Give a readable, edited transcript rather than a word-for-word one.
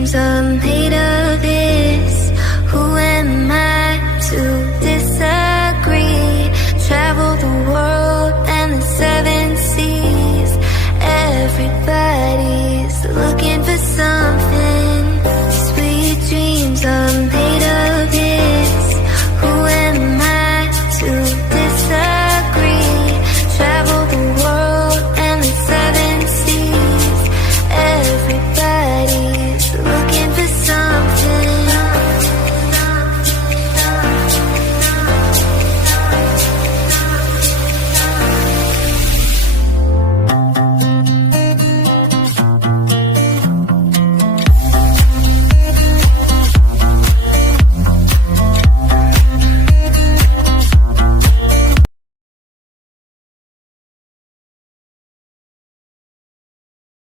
dreams are made of this. Who am I to disagree? Travel the world and the seven seas. Everybody's looking for some